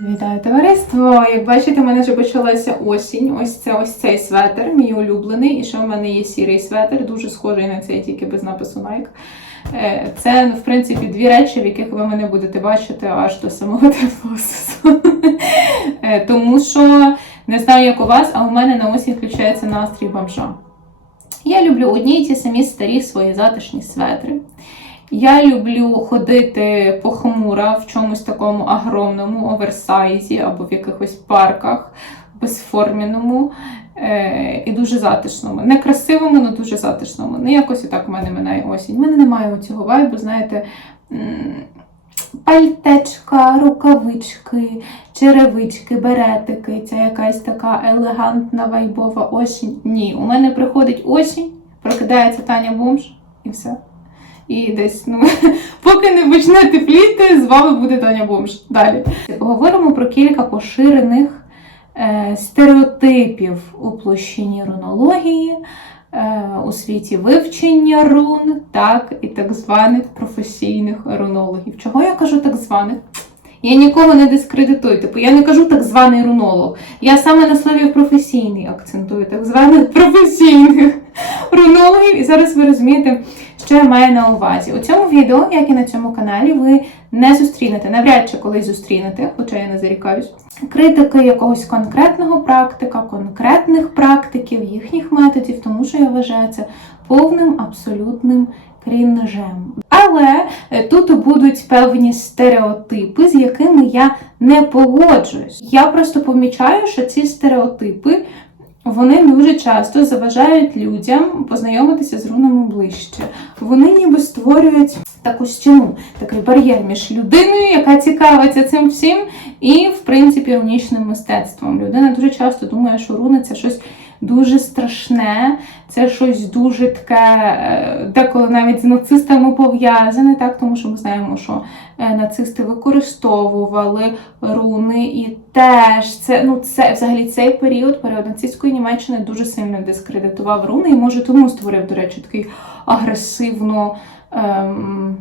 Вітаю товариство! Як бачите, в мене вже почалася осінь. Ось це ось цей светр, мій улюблений. І ще в мене є сірий светр, дуже схожий на цей, тільки без напису Nike. Е, Це, в принципі, дві речі, в яких ви мене будете бачити аж до самого теплого. Е, Тому що не знаю, як у вас, а у мене на осінь включається настрій бомжа. Я люблю одні й ті самі старі свої затишні светри. Я люблю ходити похмура в чомусь такому огромному оверсайзі або в якихось парках безформеному е, і дуже затишному. Не красивому, але дуже затишному. Не якось і так в мене минає осінь. У мене немає цього вайбу, знаєте. Пальтечка, рукавички, черевички, беретики, ця якась така елегантна вайбова осінь. Ні, у мене приходить осінь, прокидається Таня бомж і все. І десь, ну, поки не почне тепліти, з вами буде Таня Бомж. Далі. Поговоримо про кілька поширених е, стереотипів у площині рунології, е, у світі вивчення рун, так і так званих професійних рунологів. Чого я кажу так званих? Я нікого не дискредитую. Типу, я не кажу так званий рунолог. Я саме на слові професійний акцентую, так званих професійних рунологів. І зараз ви розумієте, що я маю на увазі. У цьому відео, як і на цьому каналі, ви не зустрінете, навряд чи колись зустрінете, хоча я не зарікаюсь, критики якогось конкретного практика, конкретних практиків, їхніх методів, тому що я вважаю це повним абсолютним крінжем. Але е, тут будуть певні стереотипи, з якими я не погоджуюсь. Я просто помічаю, що ці стереотипи. Вони дуже часто заважають людям познайомитися з рунами ближче. Вони ніби створюють таку стіну, такий бар'єр між людиною, яка цікавиться цим всім, і, в принципі, рунічним мистецтвом. Людина дуже часто думає, що руни це щось дуже страшне, це щось дуже таке, е, деколи навіть з нацистами пов'язане, так, тому що ми знаємо, що е, нацисти використовували руни, і теж це, ну, це взагалі цей період, період нацистської Німеччини, дуже сильно дискредитував руни, і може тому створив, до речі, такий агресивно. Ем,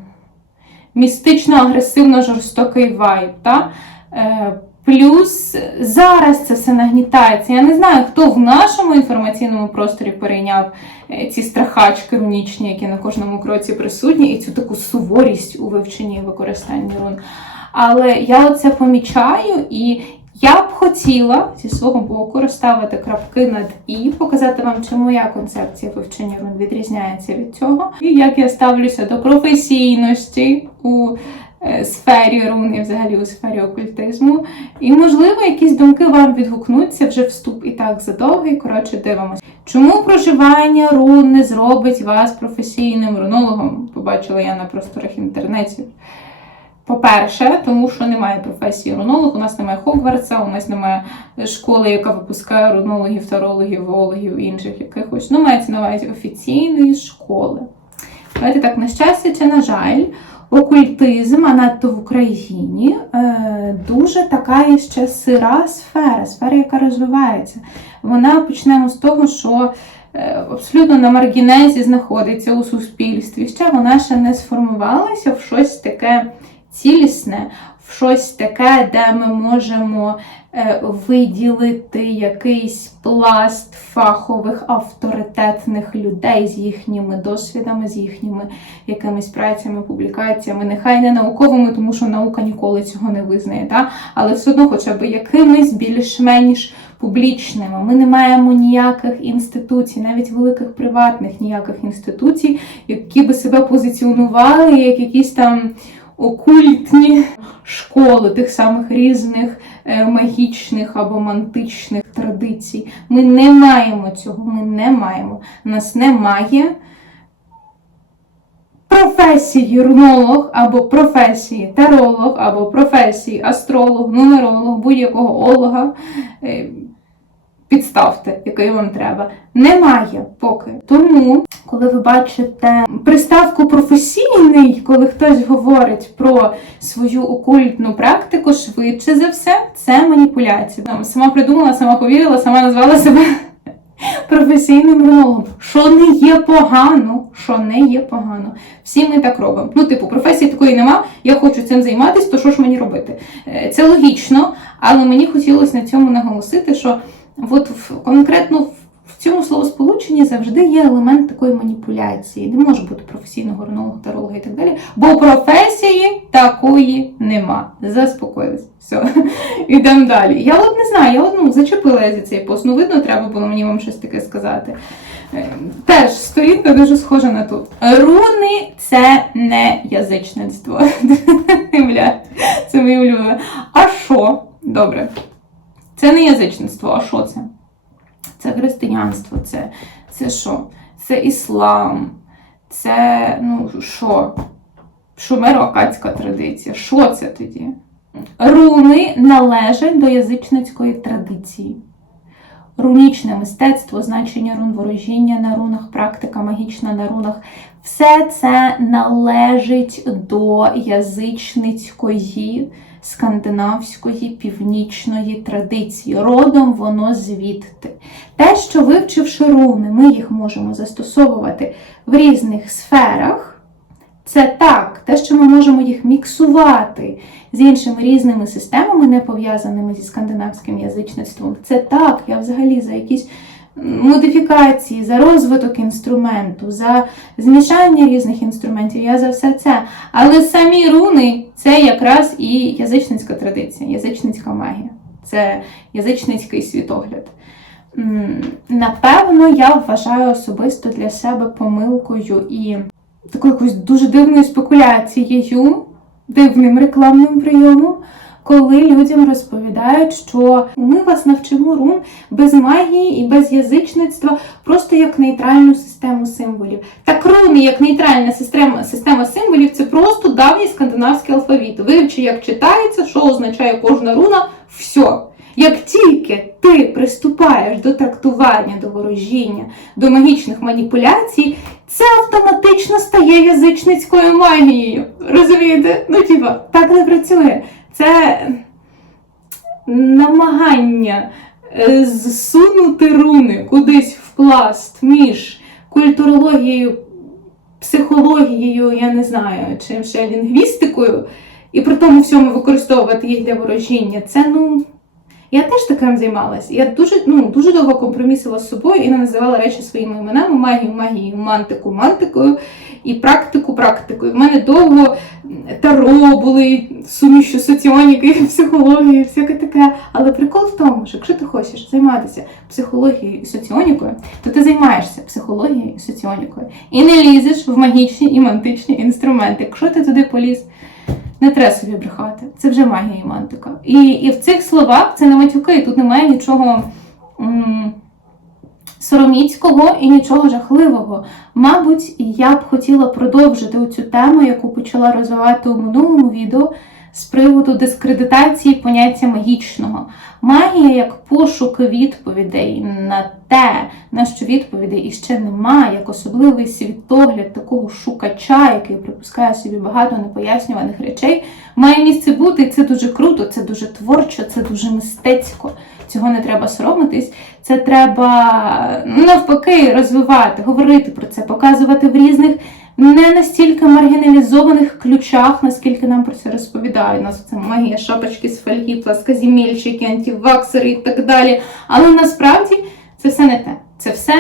містично-агресивно жорстокий вайб. Та? Е, плюс зараз це все нагнітається. Я не знаю, хто в нашому інформаційному просторі перейняв е, ці страхачки рунічні, які на кожному кроці присутні, і цю таку суворість у вивченні і використанні рун. Але я оце помічаю і. Я б хотіла зі свого боку розставити крапки над і, показати вам, чи моя концепція вивчення рун відрізняється від цього, і як я ставлюся до професійності у сфері рун і взагалі у сфері окультизму. І, можливо, якісь думки вам відгукнуться вже вступ і так задовгий. Коротше, дивимося. Чому проживання рун не зробить вас професійним рунологом? Побачила я на просторах інтернетів. По-перше, тому що немає професії рунолог, у нас немає Хогвартса, у нас немає школи, яка випускає рунологів, тарологів, вологів і інших якихось. Ну, мається на увазі офіційної школи. Давайте так, на щастя чи на жаль, окультизм, а надто в Україні, е, дуже така ще сира сфера, сфера, яка розвивається. Вона почнемо з того, що е, абсолютно на маргінезі знаходиться у суспільстві. Ще вона ще не сформувалася в щось таке цілісне, в щось таке, де ми можемо виділити якийсь пласт фахових авторитетних людей з їхніми досвідами, з їхніми якимись працями, публікаціями, нехай не науковими, тому що наука ніколи цього не визнає, та? але все одно хоча б якимись більш-менш публічними. Ми не маємо ніяких інституцій, навіть великих приватних ніяких інституцій, які би себе позиціонували як якісь там окультні школи тих самих різних е, магічних або мантичних традицій. Ми не маємо цього, ми не маємо. У нас немає професії рунолог або професії таролог, або професії астролог, нумеролог, будь-якого олога. Підставте, який вам треба. Немає поки. Тому, коли ви бачите приставку професійний, коли хтось говорить про свою окультну практику, швидше за все, це маніпуляція. Сама придумала, сама повірила, сама назвала себе професійним рунологом. Що не є погано, що не є погано. Всі ми так робимо. Ну, типу, професії такої нема, я хочу цим займатися, то що ж мені робити? Е, Це логічно, але мені хотілося на цьому наголосити, що от в, конкретно в цьому словосполученні завжди є елемент такої маніпуляції. Не може бути професійного рунолога, таролога і так далі, бо професії такої нема. Заспокоїлись. Все, йдемо далі. Я от не знаю, я одну зачепила за цей пост. Ну, видно, треба було мені вам щось таке сказати. Е, Теж сторінка дуже схожа на ту. Руни це не язичництво. Це моє улюблене. А що? Добре. Це не язичництво, а що це? Це християнство, це, це що? Це іслам, це ну що? Шумеро-акадська традиція. Що це тоді? Руни належать до язичницької традиції. Рунічне мистецтво, значення рун, ворожіння на рунах, практика магічна на рунах. Все це належить до язичницької, скандинавської, північної традиції. Родом воно звідти. Те, що вивчивши руни, ми їх можемо застосовувати в різних сферах. Це так, те, що ми можемо їх міксувати з іншими різними системами, не пов'язаними зі скандинавським язичництвом. Це так, я взагалі за якісь модифікації, за розвиток інструменту, за змішання різних інструментів, я за все це. Але самі руни це якраз і язичницька традиція, язичницька магія, це язичницький світогляд. Напевно, я вважаю особисто для себе помилкою і такою якоюсь дуже дивною спекуляцією, дивним рекламним прийомом, коли людям розповідають, що ми вас навчимо рун без магії і без язичництва, просто як нейтральну систему символів. Так руни, як нейтральна система, система символів, це просто давній скандинавський алфавіт. Вивчи, як читається, що означає кожна руна, все. Як тільки ти приступаєш до трактування, до ворожіння, до магічних маніпуляцій, це автоматично стає язичницькою магією. Розумієте? Ну, типа, так не працює. Це намагання е, зсунути руни кудись в пласт між культурологією, психологією, я не знаю, чим ще лінгвістикою, і при тому всьому використовувати їх для ворожіння. Це ну. Я теж таким займалася. Я дуже ну, дуже довго компромісила з собою і не називала речі своїми іменами, магію, магією, мантику, мантикою і практику, практикою. У мене довго таро були суміші соціоніки, психології, всяке таке. Але прикол в тому, що якщо ти хочеш займатися психологією і соціонікою, то ти займаєшся психологією і соціонікою. І не лізеш в магічні і мантичні інструменти. Якщо ти туди поліз, не треба собі брехати. Це вже магія і мантика. І, і в цих словах це не матюки, тут немає нічого м, сороміцького і нічого жахливого. Мабуть, я б хотіла продовжити цю тему, яку почала розвивати у минулому відео з приводу дискредитації поняття магічного. Магія як пошук відповідей на те, на що відповідей іще немає, як особливий світогляд такого шукача, який припускає собі багато непояснюваних речей, має місце бути, і це дуже круто, це дуже творчо, це дуже мистецько. Цього не треба соромитись. Це треба навпаки розвивати, говорити про це, показувати в різних не настільки маргіналізованих ключах, наскільки нам про це розповідають. У нас це магія, шапочки з фольги, пласкоземельщики, антиваксери і так далі. Але насправді це все не те. Це все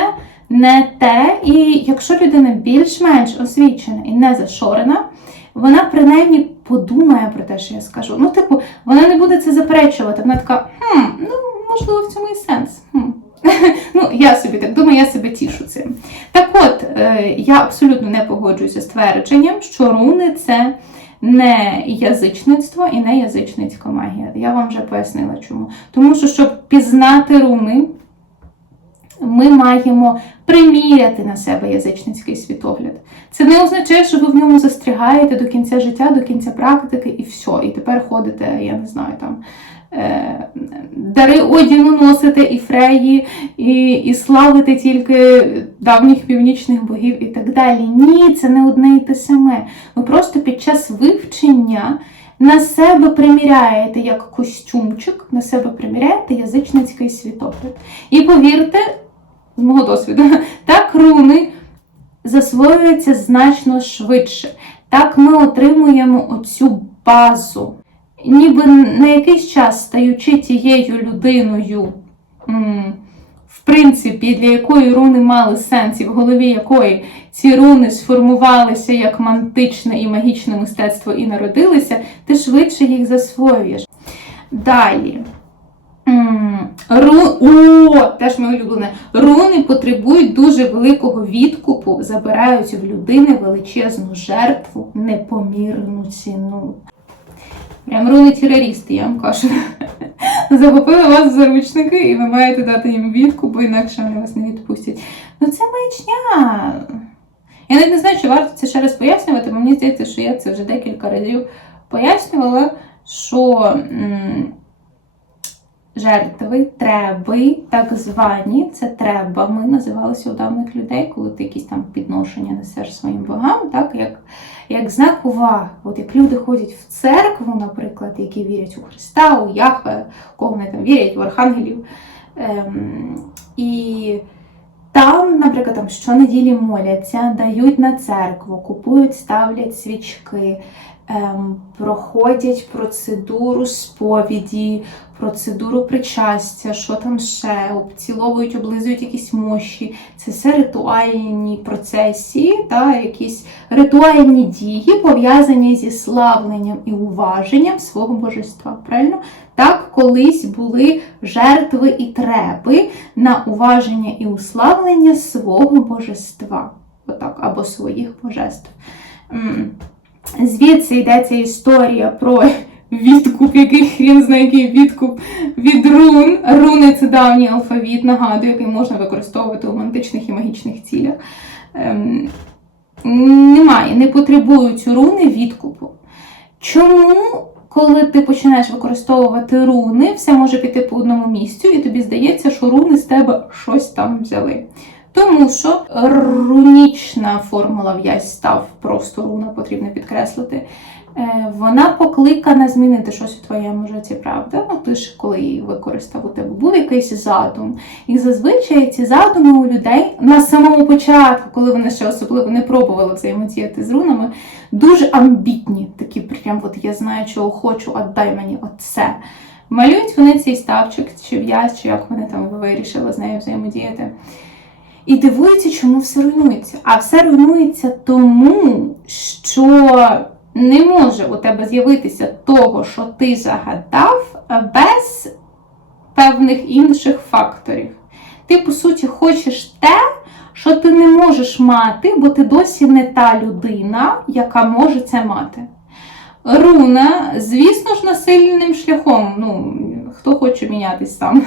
не те. І якщо людина більш-менш освічена і не зашорена, вона принаймні подумає про те, що я скажу. Ну, типу, вона не буде це заперечувати. Вона така, хм, ну, можливо, в цьому і сенс. Ну, я собі так думаю, я себе тішу цим. Так от, е, я абсолютно не погоджуюся з твердженням, що руни це не язичництво і не язичницька магія. Я вам вже пояснила чому. Тому що, щоб пізнати руни, ми маємо приміряти на себе язичницький світогляд. Це не означає, що ви в ньому застрягаєте до кінця життя, до кінця практики і все. І тепер ходите, я не знаю, там. Е, Дари одягу носите і фреї, і, і славите тільки давніх північних богів і так далі. Ні, це не одне і те саме. Ви просто під час вивчення на себе приміряєте як костюмчик, на себе приміряєте язичницький світогляд. І повірте, з мого досвіду, так руни засвоюються значно швидше. Так ми отримуємо оцю базу. Ніби на якийсь час стаючи тією людиною, в принципі, для якої руни мали сенс, і в голові якої ці руни сформувалися як мантичне і магічне мистецтво і народилися, ти швидше їх засвоюєш. Далі. Ру... О, теж моє улюблене. Руни потребують дуже великого відкупу, забирають в людини величезну жертву, непомірну ціну. Прям руни терористи, я вам кажу. Захопили вас в заручники, і ви маєте дати їм відку, бо інакше вони вас не відпустять. Ну це маячня. Я навіть не знаю, чи варто це ще раз пояснювати, бо мені здається, що я це вже декілька разів пояснювала, що. м, Жертви, треби, так звані, це требами називалися у давних людей, коли ти якісь там підношення несеш своїм богам, так як, як знак уваги. От як люди ходять в церкву, наприклад, які вірять у Христа, у Яхве, кого вони там вірять, в архангелів. Ем, і там, наприклад, там щонеділі моляться, дають на церкву, купують, ставлять свічки, проходять процедуру сповіді, процедуру причастя, що там ще, обціловують, облизують якісь мощі. Це все ритуальні процесії, та, якісь ритуальні дії, пов'язані зі славленням і уваженням свого божества. Правильно? Так, колись були жертви і треби на уваження і уславлення свого божества. Отак, або своїх божеств. Звідси йде ця історія про відкуп, який хрін знає який відкуп від рун. Руни це давній алфавіт, нагадую, який можна використовувати у мантичних і магічних цілях. Ем, немає, не потребують руни відкупу. Чому, коли ти починаєш використовувати руни, все може піти по одному місцю, і тобі здається, що руни з тебе щось там взяли? Тому що рунічна формула в'язь став просто руна, потрібно підкреслити. Е, Вона покликана змінити щось у твоєму житті, правда? Ну, ти ж коли її використав, у тебе був якийсь задум. І зазвичай ці задуми у людей на самому початку, коли вони ще особливо не пробували взаємодіяти з рунами, дуже амбітні. Такі прям, от я знаю, чого хочу, а дай мені оце. Малюють вони цей ставчик, чи в'яз, чи як вони там вирішили з нею взаємодіяти. І дивуються, чому все руйнується. А все руйнується тому, що не може у тебе з'явитися того, що ти загадав, без певних інших факторів. Ти, по суті, хочеш те, що ти не можеш мати, бо ти досі не та людина, яка може це мати. Руна, звісно ж, насильним шляхом, ну, хто хоче мінятись сам,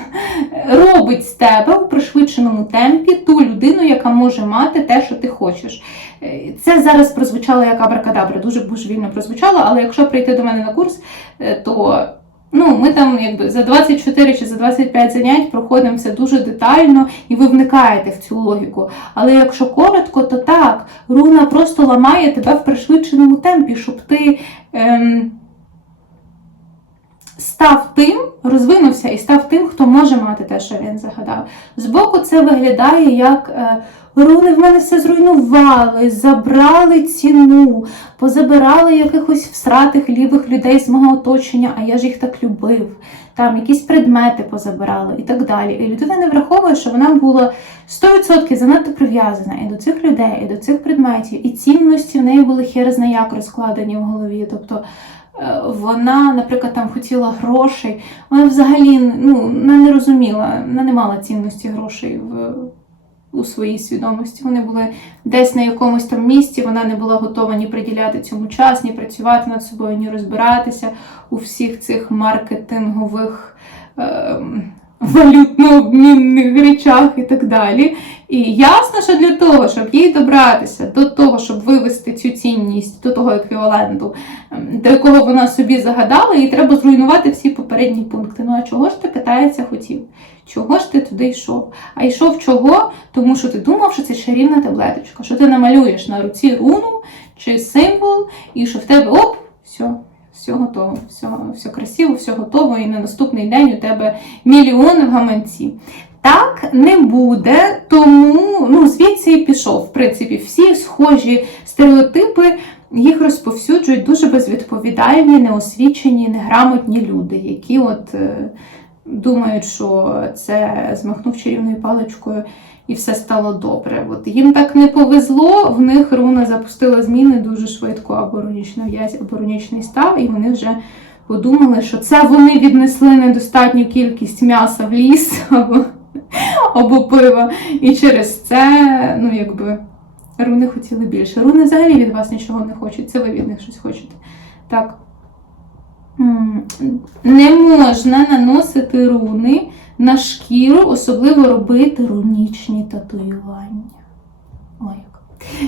робить з тебе в пришвидшеному темпі ту людину, яка може мати те, що ти хочеш. Е, Це зараз прозвучало як абракадабра, дуже божевільно прозвучало, але якщо прийти до мене на курс, е, то ну, ми там якби за 24 чи за 25 занять проходимо все дуже детально, і ви вникаєте в цю логіку. Але якщо коротко, то так, руна просто ламає тебе в пришвидшеному темпі, щоб ти. Ем, Став тим, розвинувся і став тим, хто може мати те, що він загадав. Збоку це виглядає як е, руни в мене все зруйнували, забрали ціну, позабирали якихось всратих лівих людей з мого оточення, а я ж їх так любив. Там якісь предмети позабирали і так далі. І людина не враховує, що вона була 100% занадто прив'язана і до цих людей, і до цих предметів, і цінності в неї були хер зна як розкладені в голові. Тобто вона, наприклад, там хотіла грошей, вона взагалі ну, вона не розуміла, вона не мала цінності грошей в, у своїй свідомості. Вони були десь на якомусь там місці, вона не була готова ні приділяти цьому час, ні працювати над собою, ні розбиратися у всіх цих маркетингових. ем, Валютно-обмінних речах і так далі. І ясно, що для того, щоб їй добратися до того, щоб вивести цю цінність до того еквіваленту, ем, до якого вона собі загадала, їй треба зруйнувати всі попередні пункти. Ну а чого ж ти питається хотів? Чого ж ти туди йшов? А йшов чого? Тому що ти думав, що це чарівна таблеточка, що ти намалюєш на руці руну чи символ, і що в тебе оп, все. Все готово, все, все красиво, все готово, і на наступний день у тебе мільйони в гаманці. Так не буде, тому ну, звідси і пішов. В принципі, всі схожі стереотипи їх розповсюджують дуже безвідповідальні, неосвічені, неграмотні люди, які от е, думають, що це змахнув чарівною паличкою і все стало добре. От їм так не повезло, в них руна запустила зміни дуже швидко, або рунічна в'язь, або рунічний став, і вони вже подумали, що це вони віднесли недостатню кількість м'яса в ліс або, або пива. І через це, ну якби. Руни хотіли більше. Руни взагалі від вас нічого не хочуть, це ви від них щось хочете. Так. Не можна наносити руни на шкіру, особливо робити рунічні татуювання. Ой.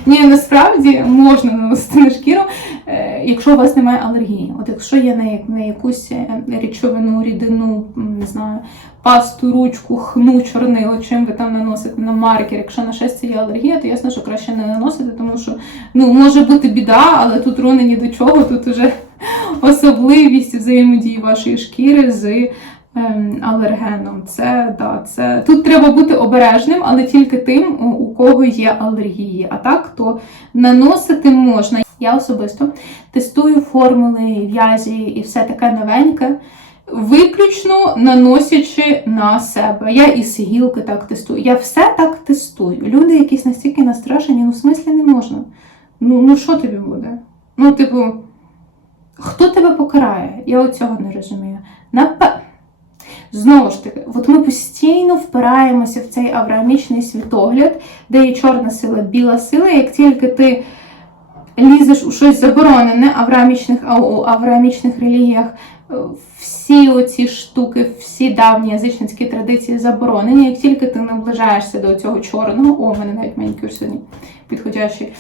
Ні, насправді можна наносити на шкіру, е, якщо у вас немає алергії. От якщо є на, на якусь е, речовину, рідину, не знаю, пасту, ручку, хну, чорнило, чим ви там наносите на маркер. Якщо на щось є алергія, то ясно, що краще не наносити, тому що ну, може бути біда, але тут руни ні до чого, тут уже особливість взаємодії вашої шкіри з ем, алергеном. Це, да, це... Тут треба бути обережним, але тільки тим, у- кого є алергії. А так, то наносити можна. Я особисто тестую формули в'язі і все таке новеньке. Виключно наносячи на себе. Я і сигілки так тестую. Я все так тестую. Люди якісь настільки настрашені, ну в смислі не можна. Ну, ну що тобі буде? Ну, типу, хто тебе покарає? Я от цього не розумію. Напе... Знову ж таки, от ми постійно впираємося в цей авраамічний світогляд, де є чорна сила, біла сила. Як тільки ти лізеш у щось заборонене авраамічних, у авраамічних релігіях е, всі оці штуки, всі давні язичницькі традиції заборонені. Як тільки ти наближаєшся до цього чорного, о, мене навіть манікюр сьогодні підходящий,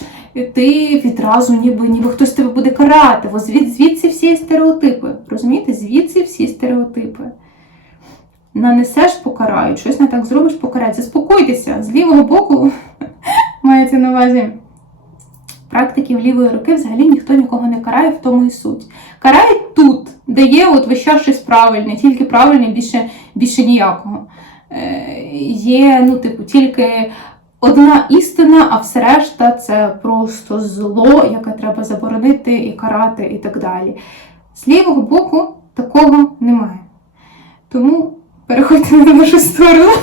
ти відразу ніби, ніби хтось тебе буде карати. Ось звід, звідси всі стереотипи. Розумієте? Звідси всі стереотипи. Нанесеш покарають, щось не так зробиш, покарають. Заспокойтеся, з лівого боку мається на увазі. Практиків лівої руки взагалі ніхто нікого не карає, в тому і суть. Карають тут, де є от весь щось правильне, тільки правильне, більше, більше ніякого. Е, є, ну, типу, тільки одна істина, а все решта це просто зло, яке треба заборонити і карати, і так далі. З лівого боку такого немає. Тому переходьте на нашу сторону.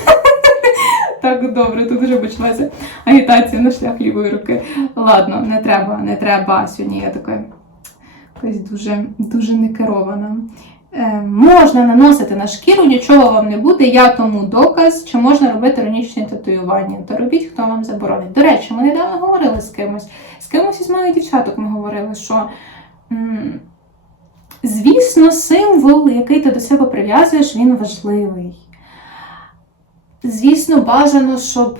Так, добре, тут вже почалася агітація на шлях лівої руки. Ладно, не треба, не треба. Сьогодні я така дуже, дуже некерована. Е, можна наносити на шкіру, нічого вам не буде. Я тому доказ, чи можна робити ронічні татуювання. То робіть, хто вам заборонить. До речі, ми недавно говорили з кимось. З кимось із моїх дівчаток ми говорили, що. Звісно, символ, який ти до себе прив'язуєш, він важливий. Звісно, бажано, щоб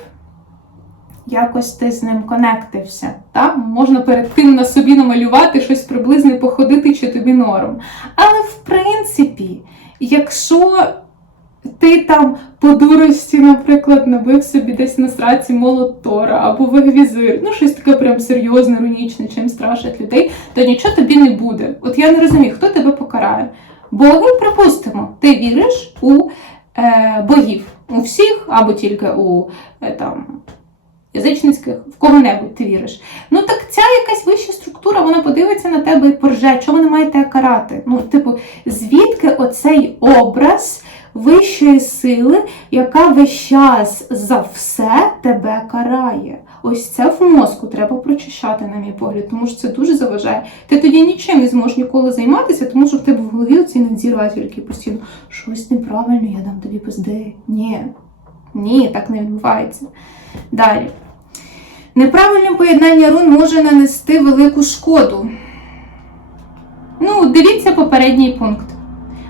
якось ти з ним конектився. Так? Можна перед тим на собі намалювати щось приблизне, походити, чи тобі норм. Але в принципі, якщо ти там по дурості, наприклад, набив собі десь на сраці молотора або вигвізир, ну щось таке прям серйозне, рунічне, чим страшать людей, то нічого тобі не буде. От я не розумію, хто тебе покарає. Боги, припустимо, ти віриш у е, богів, у всіх, або тільки у е, там. Язичницьких, в кого-небудь ти віриш. Ну так ця якась вища структура, вона подивиться на тебе і порже, чого не маєте карати? Ну, типу, звідки оцей образ вищої сили, яка весь час за все тебе карає? Ось це в мозку треба прочищати, на мій погляд, тому що це дуже заважає. Ти тоді нічим не зможеш ніколи займатися, тому що в тебе в голові оці надзірватель, який постійно щось неправильно, я дам тобі пизди. Ні. Ні, так не відбувається. Далі. Неправильне поєднання рун може нанести велику шкоду. Ну, дивіться попередній пункт.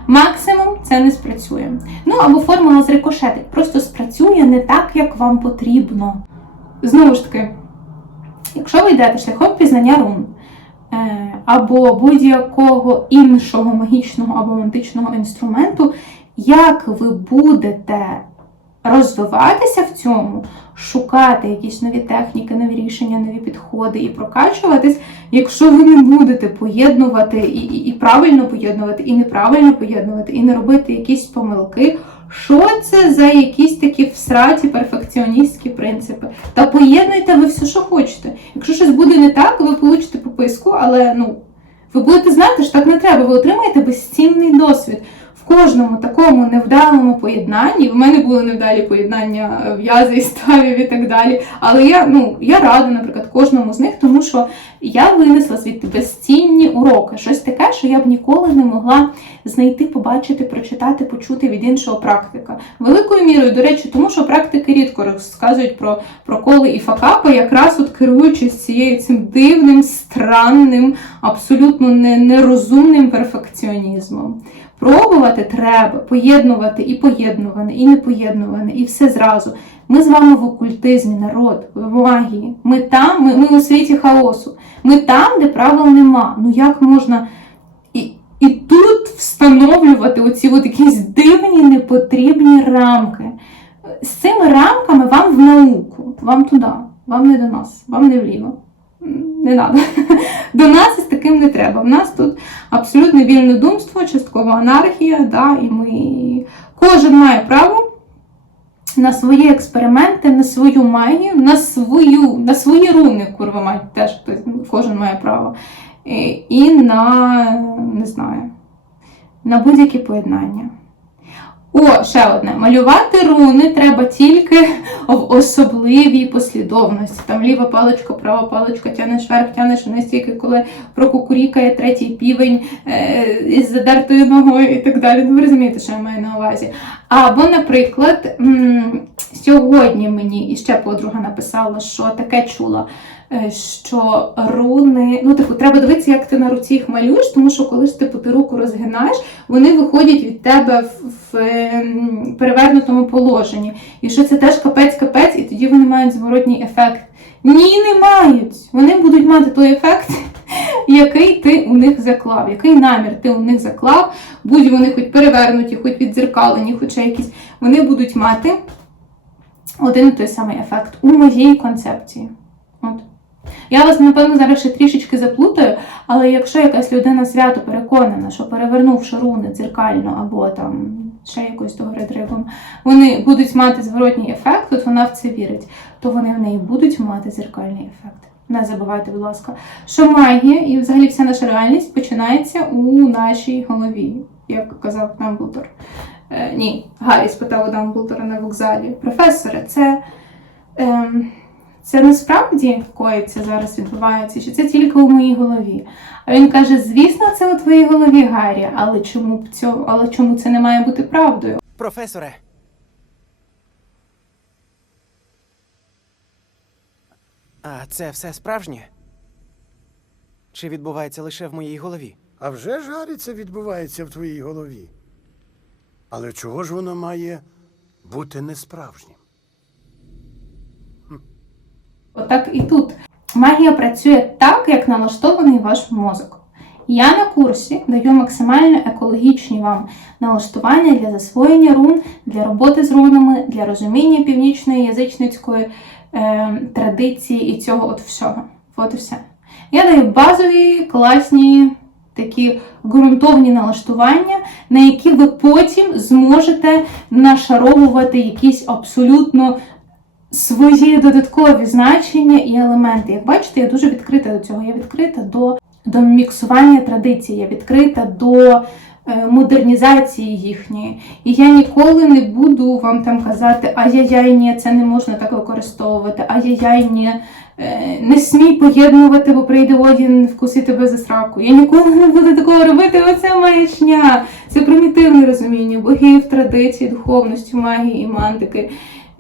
Максимум це не спрацює. Ну або формула з рикошетик. Просто спрацює не так, як вам потрібно. Знову ж таки, якщо ви йдете шляхом пізнання рун, е, або будь-якого іншого магічного або античного інструменту, як ви будете розвиватися в цьому, шукати якісь нові техніки, нові рішення, нові підходи і прокачуватись, якщо ви не будете поєднувати і, і, і правильно поєднувати, і неправильно поєднувати, і не робити якісь помилки, Що це за якісь такі всраті перфекціоністські принципи? Та поєднуйте ви все, що хочете. Якщо щось буде не так, ви получите пописку, але ну, ви будете знати, що так не треба. Ви отримаєте безцінний досвід. Кожному такому невдалому поєднанні, в мене були невдалі поєднання е, в'язи і ставів і так далі. Але я, ну, я рада, наприклад, кожному з них, тому що я винесла звідти безцінні уроки, щось таке, що я б ніколи не могла знайти, побачити, прочитати, почути від іншого практика. Великою мірою, до речі, тому що практики рідко розказують про проколи і факапи, якраз от керуючись цією цим дивним, странним, абсолютно нерозумним перфекціонізмом. Пробувати треба, поєднувати і поєднуване, і непоєднуване, і все зразу. Ми з вами в окультизмі, народ, в магії. Ми там, ми, ми у світі хаосу. Ми там, де правил нема. Ну як можна і, і тут встановлювати оці от якісь дивні, непотрібні рамки. З цими рамками вам в науку, вам туди, вам не до нас, вам не вліво. Не треба. До нас із таким не треба. В нас тут абсолютно вільне думство, часткова анархія, да, і ми кожен має право на свої експерименти, на свою магію, на свою, на свої руни, курва мать, теж кожен має право. І на не знаю, на будь-які поєднання. О, ще одне. Малювати руни треба тільки в особливій послідовності. Там ліва паличка, права паличка, тянеш вверх, тянеш вниз, тільки коли прокукурікає третій півень е, із задертою ногою і так далі. Ну, ви розумієте, що я маю на увазі. Або, наприклад, сьогодні мені іще подруга написала, що таке чула. Е, Що руни, ну типу, треба дивитися, як ти на руці їх малюєш, тому що коли ж типу, ти руку розгинаєш, вони виходять від тебе в, ем, перевернутому положенні. І що це теж капець-капець, і тоді вони мають зворотній ефект. Ні, не мають. Вони будуть мати той ефект, який ти у них заклав, який намір ти у них заклав, будь вони хоч перевернуті, хоч віддзеркалені, хоч якісь, вони будуть мати один і той самий ефект у моїй концепції. Я вас, напевно, зараз ще трішечки заплутаю, але якщо якась людина свято переконана, що перевернувши руни дзеркально або там ще якось догори дригом, вони будуть мати зворотній ефект, от вона в це вірить, то вони в неї будуть мати дзеркальний ефект. Не забувайте, будь ласка, що магія і взагалі вся наша реальність починається у нашій голові, як казав Дамблдор. Е, ні, Гаррі спитав у Дамблдора на вокзалі. Професоре, це. Ем, це насправді коїться зараз відбувається, чи це тільки у моїй голові? А він каже: звісно, це у твоїй голові, Гаррі, але чому б цього, але чому це не має бути правдою? Професоре. А це все справжнє? Чи відбувається лише в моїй голові? А вже ж, Гаррі, це відбувається в твоїй голові. Але чого ж воно має бути несправжнім? Отак і тут. Магія працює так, як налаштований ваш мозок. Я на курсі даю максимально екологічні вам налаштування для засвоєння рун, для роботи з рунами, для розуміння північної язичницької е, традиції і цього от всього. От і все. Я даю базові, класні, такі ґрунтовні налаштування, на які ви потім зможете нашаровувати якісь абсолютно свої додаткові значення і елементи. Як бачите, я дуже відкрита до цього. Я відкрита до, до міксування традицій, я відкрита до е, модернізації їхньої. І я ніколи не буду вам там казати, ай-яй-яй, ні, це не можна так використовувати, ай-яй-яй, ні. е, Не смій поєднувати, бо прийде Одін вкусити тебе за сраку. Я ніколи не буду такого робити. Оце маячня. Це примітивне розуміння богів, традицій, духовності, магії і мантики.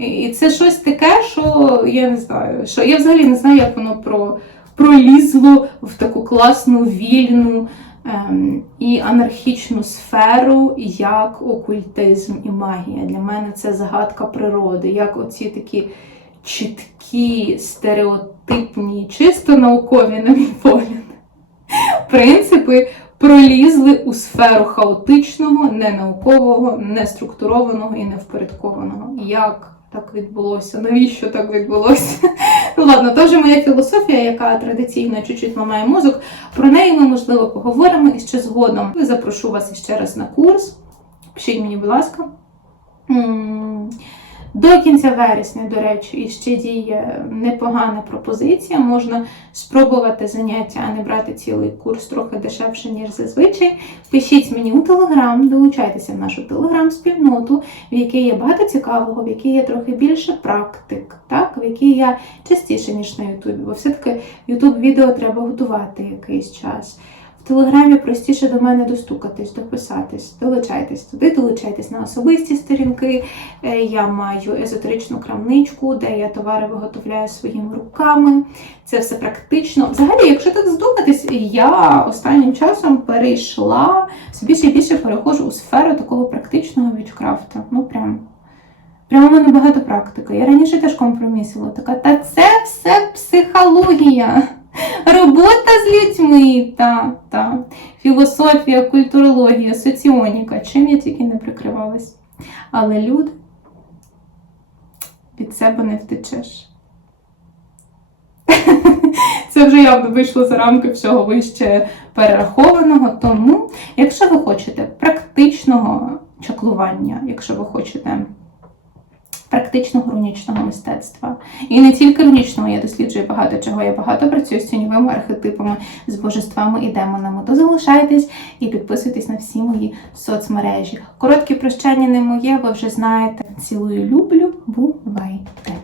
І- це щось таке, що я не знаю, що я взагалі не знаю, як воно про, пролізло в таку класну, вільну ем, і анархічну сферу, як окультизм і магія. Для мене це загадка природи, як оці такі чіткі, стереотипні, чисто наукові, на мій погляд, принципи пролізли у сферу хаотичного, ненаукового, неструктурованого і невпорядкованого. Як так відбулося? Навіщо так відбулося? Ну ладно, теж моя філософія, яка традиційно чуть-чуть ламає мозок. Про неї ми, можливо, поговоримо і ще згодом. Запрошу вас ще раз на курс. Пишіть мені, будь ласка. До кінця вересня, до речі, іще діє непогана пропозиція. Можна спробувати заняття, а не брати цілий курс трохи дешевше, ніж зазвичай. Пишіть мені у Телеграм, долучайтеся в нашу телеграм-спільноту, в якій є багато цікавого, в якій є трохи більше практик, так? в якій я частіше, ніж на Ютубі, бо все-таки Ютуб відео треба готувати якийсь час. В Телеграмі простіше до мене достукатись, дописатись, долучайтесь туди, долучайтесь на особисті сторінки. Е, Я маю езотеричну крамничку, де я товари виготовляю своїми руками. Це все практично. Взагалі, якщо так здуматись, я останнім часом перейшла все більше і більше переходжу у сферу такого практичного вічкрафту. Ну прям. Прямо мене багато практики. Я раніше теж компромісила. Така, та це все психологія. Робота з людьми, та, та. філософія, культурологія, соціоніка. Чим я тільки не прикривалась. Але люди від себе не втечеш. Це вже явно вийшло за рамки всього вище перерахованого. Тому, якщо ви хочете практичного чаклування, якщо ви хочете практичного рунічного мистецтва. І не тільки рунічного, я досліджую багато чого. Я багато працюю з тіньовими архетипами, з божествами і демонами. То залишайтесь і підписуйтесь на всі мої соцмережі. Короткі прощання не моє, ви вже знаєте. Цілую, люблю, бувайте!